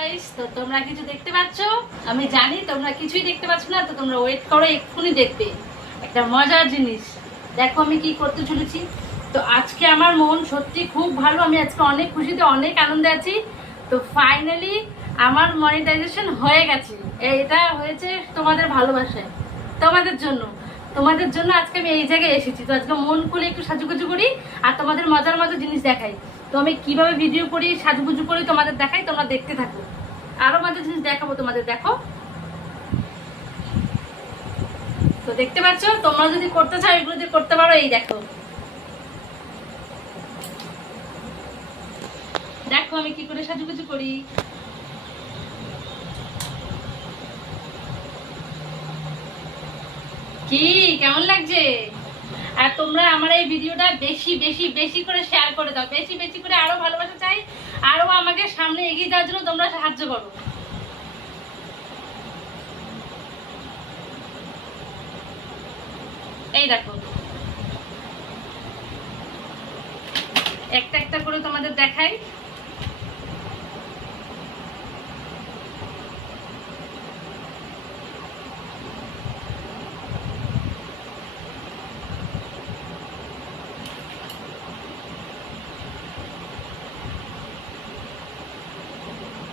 Guys, তো তোমরা কিছু দেখতে পাচ্ছ? আমি জানি তোমরা কিছুই দেখতে পাচ্ছ না, তো তোমরা ওয়েট করো, এক্ষুনি দেখবে একটা মজার জিনিস। দেখো আমি কি করতে চলেছি। তো আজকে আমার মন সত্যি খুব ভালো, আমি আজকে অনেক খুশিতে অনেক আনন্দে আছি। তো ফাইনালি আমার মনিটাইজেশন হয়ে গেছে। এটা হয়েছে তোমাদের ভালোবাসায়, তোমাদের জন্য। তোমাদের জন্য আজকে আমি এই জায়গায় এসেছি। তো আজকে মন খুলে একটু সাজুগুজু করি আর তোমাদের মজার মজার জিনিস দেখাই। তো আমি কিভাবে ভিডিও করি, সাজুগুজু করি তোমাদের দেখাই, তোমরা দেখতে থাকো। আরো মজার জিনিস দেখাবো তোমাদের, দেখো। তো দেখতে পাচ্ছ, তোমরা যদি করতে চাও এগুলো দিয়ে করতে পারো। এই দেখো, দেখো আমি কি করে সাজুগুজু করি। কি কেমন লাগছে? আর তোমরা আমার এই ভিডিওটা বেশি বেশি বেশি করে শেয়ার করে দাও, বেশি বেশি করে। আরো ভালোবাসা চাই, আরো আমাকে সামনে এগিয়ে যাওয়ার জন্য তোমরা সাহায্য করো। এই দেখো, একটা একটা করে তোমাদের দেখাই।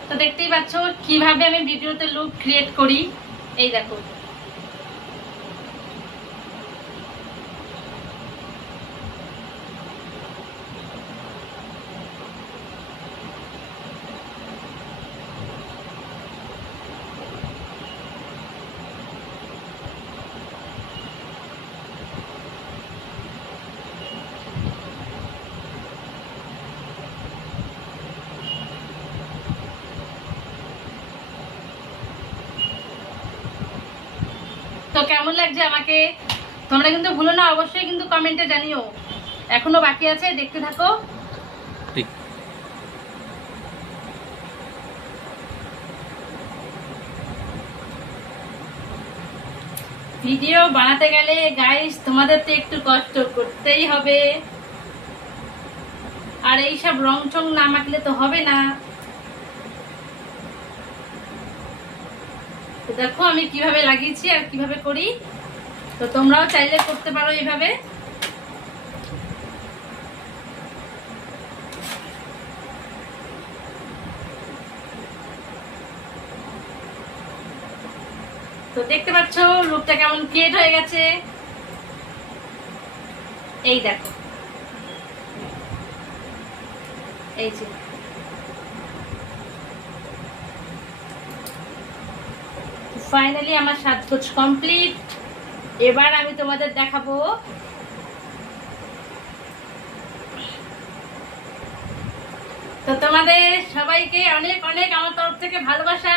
তো দেখতেই পাচ্ছ কিভাবে আমি ভিডিওতে লুক ক্রিয়েট করি। এই দেখো, তো কেমন লাগছে আমাকে? তোমরা কিন্তু ভুলো না, অবশ্যই কিন্তু কমেন্টে জানিও। এখনো বাকি আছে, দেখতে থাকো। ভিডিও বানাতে গেলে গাইস তোমাদের তো একটু কষ্ট করতেই হবে, আর এইসব রং চং না মাখলে তো হবে না। তো দেখো আমি কিভাবে লাগিয়েছি আর কিভাবে করি। তো তোমরাও চাইলে করতে পারো এইভাবে। তো দেখতে পাচ্ছ লুকটা কেমন ক্রিয়েট হয়ে গেছে। এই দেখো, এই যে ফাইনালি আমার সাজগোজ কমপ্লিট। এবার আমি তোমাদের দেখাবো তো তোমাদের সবাইকে অনেক অনেক আমার তরফ থেকে ভালোবাসা